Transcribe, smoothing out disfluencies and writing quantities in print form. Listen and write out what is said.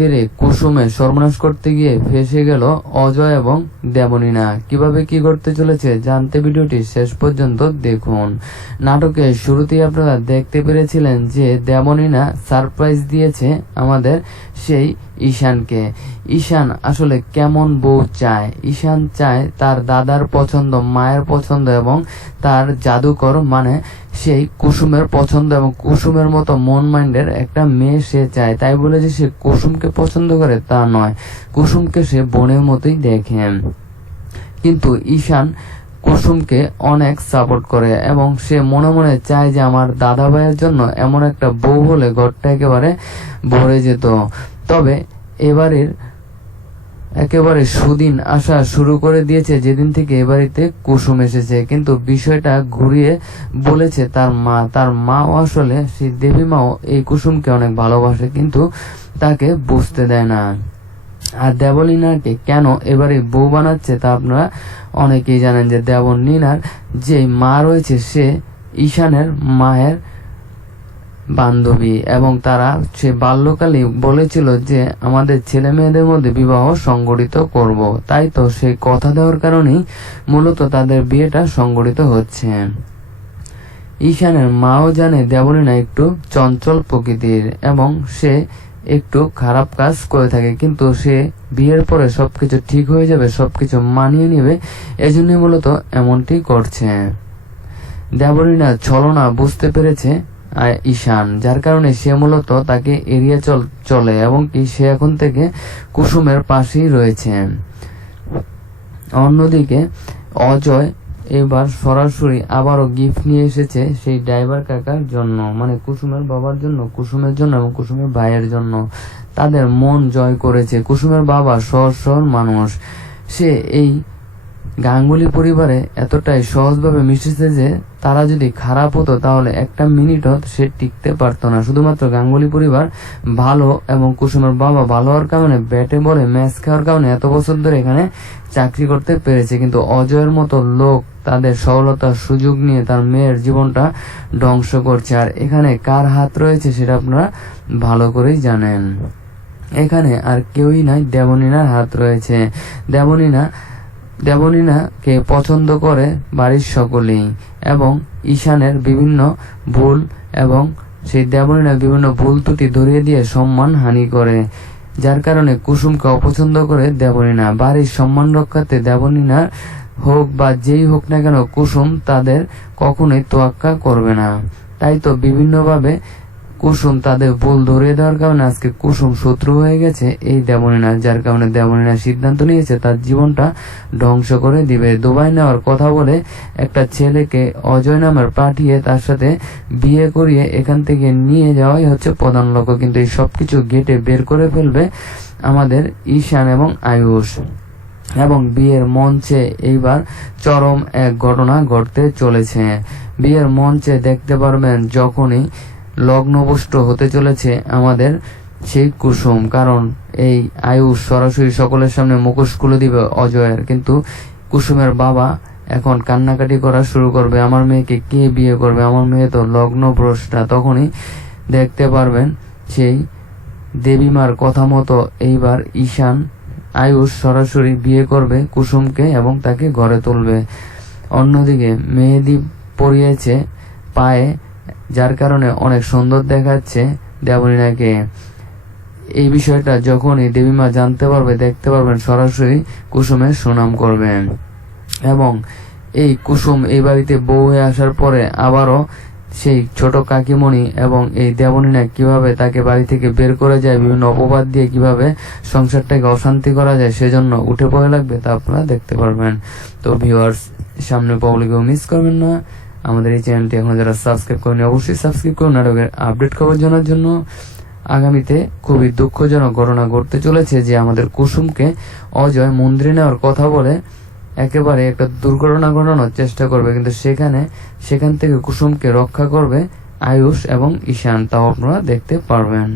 মন্দিরে কুসুমে সর্বনাশ করতে গিয়ে ফেঁসে গেল অজয় এবং দেবনীনা। কিভাবে কি করতে চলেছে জানতে ভিডিওটি শেষ পর্যন্ত দেখুন। নাটকের শুরুতেই আপনারা দেখতে পেরেছিলেন যে দেবনীনা সারপ্রাইজ দিয়েছে আমাদের সেই ঈশানকে। ঈশান আসলে কেমন বউ চায়? ঈশান চায় তার দাদার পছন্দ, মায়ের পছন্দ এবং তার জাদুকর মানে সেই কুসুমের পছন্দ এবং কুসুমের মতো মন মাইন্ডের একটা মেয়ে সে চায়। তাই বলে যে সে কুসুমকে পছন্দ করে তা নয়, কুসুমকে সে বোনের মতোই দেখে। কিন্তু ঈশান কুসুমকে অনেক সাপোর্ট করে এবং সে মনে মনে চায় যে আমার দাদা ভাইয়ের জন্য এমন একটা বউ হলে ঘরটা একেবারে ভরে যেত। তবে একেবারে সুদিন আসা শুরু করে দিয়েছে যেদিন থেকে এ বাড়িতে কুসুম এসেছে। কিন্তু বিষয়টা ঘুরিয়ে বলেছে তার মাও আসলে সেই দেবী মাও এই কুসুমকে অনেক ভালোবাসে, কিন্তু তাকে বুঝতে দেয় না। আর দেবলীনাকে কেন এবারে বউ বানাচ্ছে তা আপনারা অনেকেই জানেন যে দেবলীনার যে মা রয়েছে সে ঈশানের মায়ের বান্ধবী এবং তারা সে বাল্যকালে বলেছিল যে আমাদের ছেলে মেয়েদের মধ্যে বিবাহ সংগঠিত করব। তাই তো সেই কথা দেওয়ার কারণেই মূলত তাদের বিয়েটা সংগঠিত হচ্ছে। ঈশানের মাও জানে দেবলীনা একটু চঞ্চল প্রকৃতির এবং সে একটু খারাপ কাজ করে থাকে, কিন্তু সে বিয়ের পরে সবকিছু ঠিক হয়ে যাবে, সবকিছু মানিয়ে নেবে, এজন্যই মূলত এমনটি করছে। দেবলীনা ছলনা বুঝতে পেরেছে ঈশান, যার কারণে সে মূলত তাকে এড়িয়ে চলে এবং কি সে এখন থেকে কুসুমের পাশেই রয়েছে। অন্যদিকে অজয় এবার সরাসরি আবারও গিফট নিয়ে এসেছে সেই ড্রাইভার কাকার জন্য, মানে কুসুমের বাবার জন্য, কুসুমের জন্য এবং কুসুমের ভাইয়ের জন্য। তাদের মন জয় করেছে। কুসুমের বাবা সহজ মানুষ, সে এই গাঙ্গুলি পরিবারে এতটাই সহজভাবে মিশেছে যে তারা যদি খারাপ হতো তাহলে একটা মিনিটও সে টিকতে পারতো না। শুধুমাত্র গাঙ্গুলি পরিবার ভালো এবং কুসুমের বাবা ভালো হওয়ার কারণে ব্যাটে বলে ম্যাচ খাওয়ার কারণে এত বছর ধরে এখানে চাকরি করতে পেরেছে। কিন্তু অজয়ের মতো লোক তাদের সফলতার সুযোগ নিয়ে তার মেয়ের জীবনটা ধ্বংস করছে। আর এখানে কার হাত রয়েছে সেটা আপনারা ভালো করেই জানেন। এখানে আর কেউই নাই, দেবলীনার হাত রয়েছে। দেবলীনাকে পছন্দ করে বাড়ির সকলেই এবং ঈশানের বিভিন্ন ভুল এবং সেই দেবলীনার বিভিন্ন ভুল ত্রুটি ধরিয়ে দিয়ে সম্মান হানি করে, যার কারণে কুসুমকে অপছন্দ করে দেবলীনা। বাড়ির সম্মান রক্ষাতে দেবলীনার হোক বা যেই হোক না কেন কুসুম তাদের কখনোই তোয়াক্কা করবে না। তাই তো বিভিন্নভাবে কুসুম তাদের ভুল ধরিয়ে দেওয়ার কারণে আজকে কুসুম শত্রু হয়ে গেছে এই দেবলীনা, যার কারণে দেবলীনা সিদ্ধান্ত নিয়েছে তার জীবনটা ধ্বংস করে দিবে। দুবাই নেওয়ার কথা বলে একটা ছেলেকে অজয় নামের পাঠিয়ে তার সাথে বিয়ে করিয়ে এখান থেকে নিয়ে যাওয়াই হচ্ছে প্রধান লক্ষ্য। কিন্তু এই সবকিছু গেটে বের করে ফেলবে আমাদের ঈশান এবং আয়ুষ। এবং বিয়ের মঞ্চে এইবার চরম এক ঘটনা ঘটতে চলেছে। বিয়ের মঞ্চে দেখতে পারবেন যখনই লগ্নভ্রষ্ট হতে চলেছে আমাদের সেই কুসুম, কারণ এই আয়ুষ সরাসরি সকলের সামনে মুখোশ খুলে দিবে অজয়ের। কিন্তু কুসুমের বাবা এখন কান্নাকাটি করা শুরু করবে, আমার মেয়েকে কে বিয়ে করবে, আমার মেয়ে তো লগ্নভ্রষ্টা। তখনই দেখতে পারবেন সেই দেবীমার কথা মতো এইবার ঈশান আয়ুষ সরাসরি বিয়ে করবে কুসুমকে এবং তাকে ঘরে তুলবে। অন্যদিকে মেহেদি পরিয়েছে পায়ে, যার কারণে অনেক সুন্দর দেখাচ্ছে দেবলীনাকে। এই বিষয়টা যখনই দেবীমা জানতে পারবে দেখতে পারবেন সরাসরি কুসুমের সুনাম করবেন। এবং এই কুসুম এই বাড়িতে বউ হয়ে আসার পরে আবারও সেই ছোট কাকিমণি এবং এই দেবলীনা কিভাবে তাকে বাড়ি থেকে বের করে যায়, বিভিন্ন অপবাদ দিয়ে কিভাবে সংসারটাকে অশান্তি করা যায় সেজন্য উঠে পড়ে লাগবে, তা আপনারা দেখতে পারবেন। তো ভিউয়ার্স, সামনে পাবলিকেও মিস করবেন না। আমাদের এই চ্যানেলটি এখন যারা সাবস্ক্রাইব করেনি অবশ্যই সাবস্ক্রাইব করুন নাটকের আপডেট খবর জানার জন্য। আগামীতে খুবই দুঃখজনক ঘটনা ঘটতে চলেছে যে আমাদের কুসুমকে অজয় মন্দিরে নেওয়ার কথা বলে একেবারে একটা দুর্ঘটনা ঘটানোর চেষ্টা করবে, কিন্তু সেখান থেকে কুসুমকে রক্ষা করবে আয়ুষ এবং ঈশান, তাও আপনারা দেখতে পারবেন।